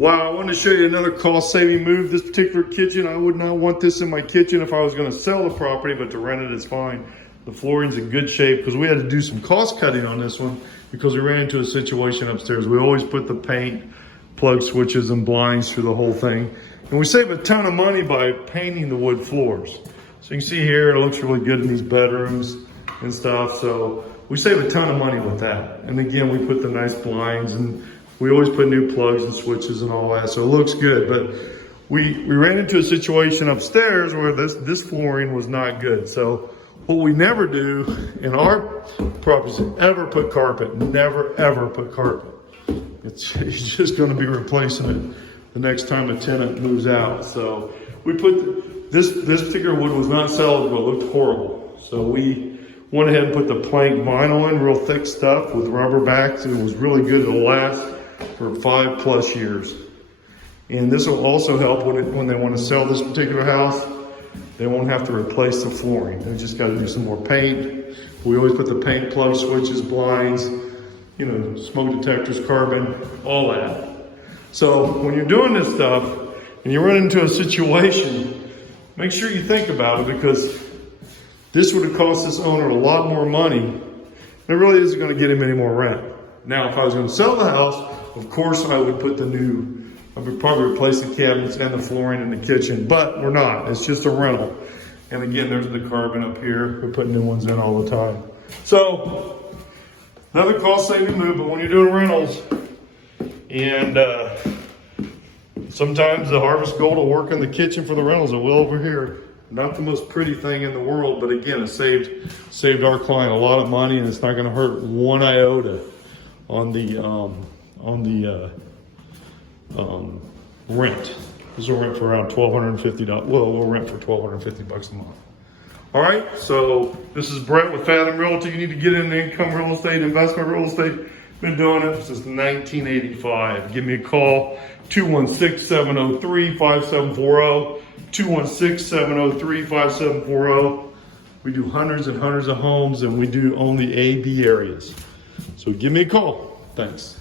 Wow, I wanted to show you another cost-saving move. This particular kitchen, I would not want this in my kitchen if I was going to sell the property, but to rent it is fine. The flooring's in good shape because we had to do some cost cutting on this one because we ran into a situation upstairs. We always put the paint, plug switches, and blinds through the whole thing. And we save a ton of money by painting the wood floors. So you can see here, it looks really good in these bedrooms and stuff. So we save a ton of money with that. And again, we put the nice blinds, and we always put new plugs and switches and all that. So it looks good. But we ran into a situation upstairs where this flooring was not good. So what we never do in our properties is ever put carpet. Never, ever put carpet. It's just going to be replacing it the next time a tenant moves out. So we put this particular wood was not sellable. It looked horrible. So we went ahead and put the plank vinyl in, real thick stuff with rubber backs. It was really good. It'll last for 5+ years. And this will also help when they want to sell this particular house. They won't have to replace the flooring. They just got to do some more paint. We always put the paint, plug switches, blinds, you know, smoke detectors, carbon, all that. So when you're doing this stuff and you run into a situation, make sure you think about it, because this would have cost this owner a lot more money. It really isn't going to get him any more rent. Now, if I was going to sell the house, of course I would put I would probably replace the cabinets and the flooring in the kitchen, but we're not. It's just a rental. And again, there's the carbon up here. We're putting new ones in all the time. So another cost-saving move, but when you're doing rentals, and sometimes the harvest gold will work in the kitchen for the rentals. It will over here. Not the most pretty thing in the world, but again, it saved our client a lot of money, and it's not going to hurt one iota on the rent. This will rent for around $1,250. Well, we'll rent for $1,250 a month. All right, so this is Brett with Fathom Realty. You need to get into income real estate, investment real estate. Been doing it since 1985. Give me a call, 216-703-5740, 216-703-5740. We do hundreds and hundreds of homes, and we do only A, B areas. So give me a call. Thanks.